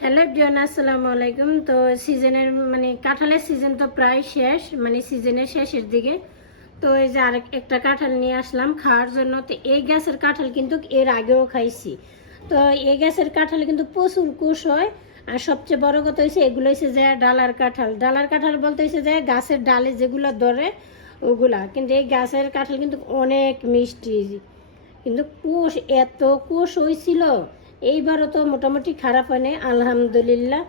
Hello everyone, আসসালামু আলাইকুম। তো সিজনের কাঁঠালের সিজন তো প্রায় শেষ, সিজনের শেষের দিকে। তো এই যে আরেক একটা কাঁঠাল নিয়ে আসলাম খাওয়ার জন্য। তো এই গাছের কাঁঠাল কিন্তু এর আগেও খাইছি। তো এই গাছের কাঁঠাল কিন্তু প্রচুর কুশ হয়। আর সবচেয়ে বড় কথা হয়েছে এগুলো হচ্ছে যে ডালার কাঁঠাল। ডালার কাঁঠাল বলতে হচ্ছে যে গাছের ডালে যেগুলো ধরে ওগুলা, কিন্তু এই গাছের কাঁঠাল কিন্তু অনেক মিষ্টি। কিন্তু কুশ এত কুশ হয়েছিল, এইবারও তো মোটামুটি খারাপ হয়নি, আলহামদুলিল্লাহ।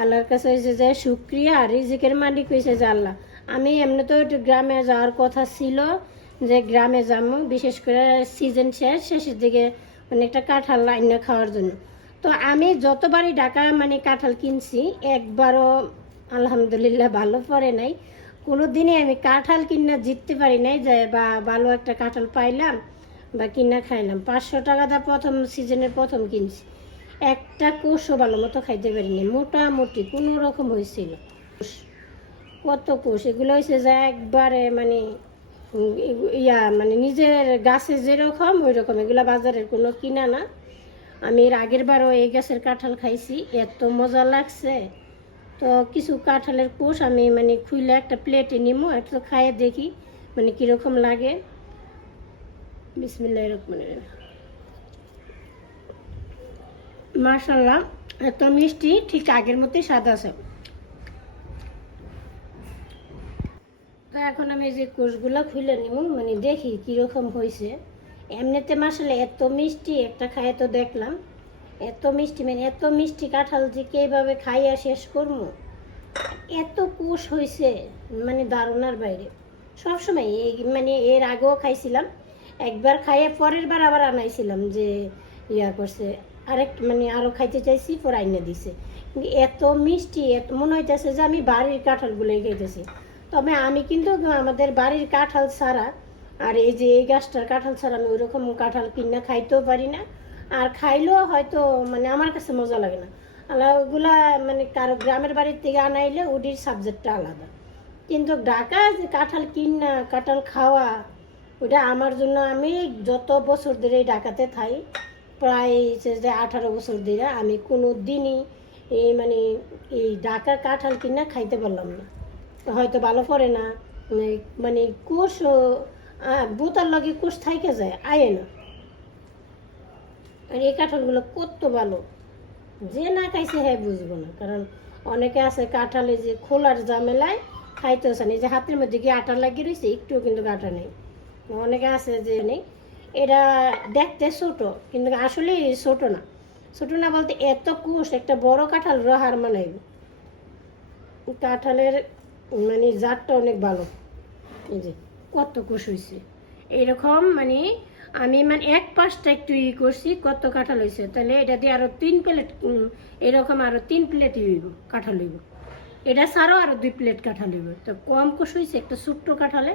আল্লাহর কাছে হয়েছে যে শুক্রিয়া, আর রিজিকের মালিক হয়েছে যে আল্লাহ। আমি এমনি তো একটু গ্রামে যাওয়ার কথা ছিল, যে গ্রামে যাবো, বিশেষ করে সিজন শেষের দিকে একটা কাঁঠাল লাইন খাওয়ার জন্য। তো আমি যতবারই ঢাকা কাঁঠাল কিনছি, একবারও আলহামদুলিল্লাহ ভালো পড়ে নাই। কোনো দিনই আমি কাঁঠাল কিনা জিততে পারি নাই, যে বা ভালো একটা কাঁঠাল পাইলাম বা কিনা খাইলাম। 500 টাকা দা প্রথম সিজনের প্রথম কিনছি, একটা কোষও ভালো মতো খাইতে পারিনি, মোটামুটি কোনো রকম হয়েছিল। কত কোষ এগুলো হয়েছে যে একবারে নিজের গাছে যেরকম ওই রকম, এগুলো বাজারের কোনো কিনা না। আমি এর আগের বারও এই গাছের কাঁঠাল খাইছি, এত মজা লাগছে। তো কিছু কাঁঠালের কোষ আমি খুইলে একটা প্লেটে নিমো, একটু খাইয়ে দেখি কীরকম লাগে। বিসমিল্লাহির রহমানির রহিম। মাশাআল্লাহ, এত মিষ্টি, ঠিক আগের মতোই স্বাদ আছে। তো এখন আমি যে কোষগুলো খুলে নিব, দেখি কীরকম হয়েছে। এমনিতে মাশাআল্লাহ এত মিষ্টি, একটা খাইয়ে তো দেখলাম এত মিষ্টি, এত মিষ্টি কাঁঠাল যে কীভাবে খাইয়া শেষ করবো, এত কোষ হয়েছে, ধারণার বাইরে। সবসময় এই এর আগেও খাইছিলাম, একবার খাইয়ে পরের বার আবার আনাইছিলাম, যে ইয়া করছে আরেক আরও খাইতে চাইছি, পরে আইনে দিছে। কিন্তু এত মিষ্টি, এত মনে হইতেছে যে আমি বাড়ির কাঁঠালগুলোই খাইতেছি। তবে আমি কিন্তু আমাদের বাড়ির কাঁঠাল ছাড়া, আর এই যে এই গাছটার কাঁঠাল ছাড়া আমি ওইরকম কাঁঠাল কিনা খাইতেও পারি না। আর খাইলেও হয়তো আমার কাছে মজা লাগে না। ওগুলা কারো গ্রামের বাড়ির থেকে আনাইলে ওটির সাবজেক্টটা আলাদা। কিন্তু ঢাকা যে কাঁঠাল কিনা কাঁঠাল খাওয়া, ওটা আমার জন্য, আমি যত বছর ধরে ঢাকাতে থাই, প্রায় যে 18 বছর ধরে, আমি কোনো দিনই এই এই ঢাকার কাঁঠাল কিনা খাইতে পারলাম না। হয়তো ভালো করে না, কোষ বোতার লগে কোষ থাইকে যায়, আয়ে না। আর এই কাঁঠালগুলো কত ভালো, যে না খাইছে হ্যাঁ বুঝবো না। কারণ অনেকে আছে কাঁঠালে যে খোলার ঝামেলায় খাইতে আসে না, যে হাতের মধ্যে কি আটা লাগিয়ে রয়েছে, একটুও কিন্তু আটা নেই। অনেকে আছে যে নেই, এটা দেখতে ছোট, কিন্তু আসলে ছোট না। ছোট না বলতে এত কুশ, একটা বড় কাঁঠাল রহার কাঁঠালের জাতটা অনেক ভালো। এই যে কত কুশ হয়েছে এইরকম, আমি এক পাশটা একটু করছি, কত কাঁঠাল হয়েছে। তাহলে এটা দিয়ে আরো 3 প্লেট, এরকম আরো 3 প্লেট হইব কাঁঠাল হইব। এটা ছাড়াও আরো 2 প্লেট কাঁঠাল হইব। তো কম কুশ হয়েছে একটা ছোট্ট কাঁঠালে।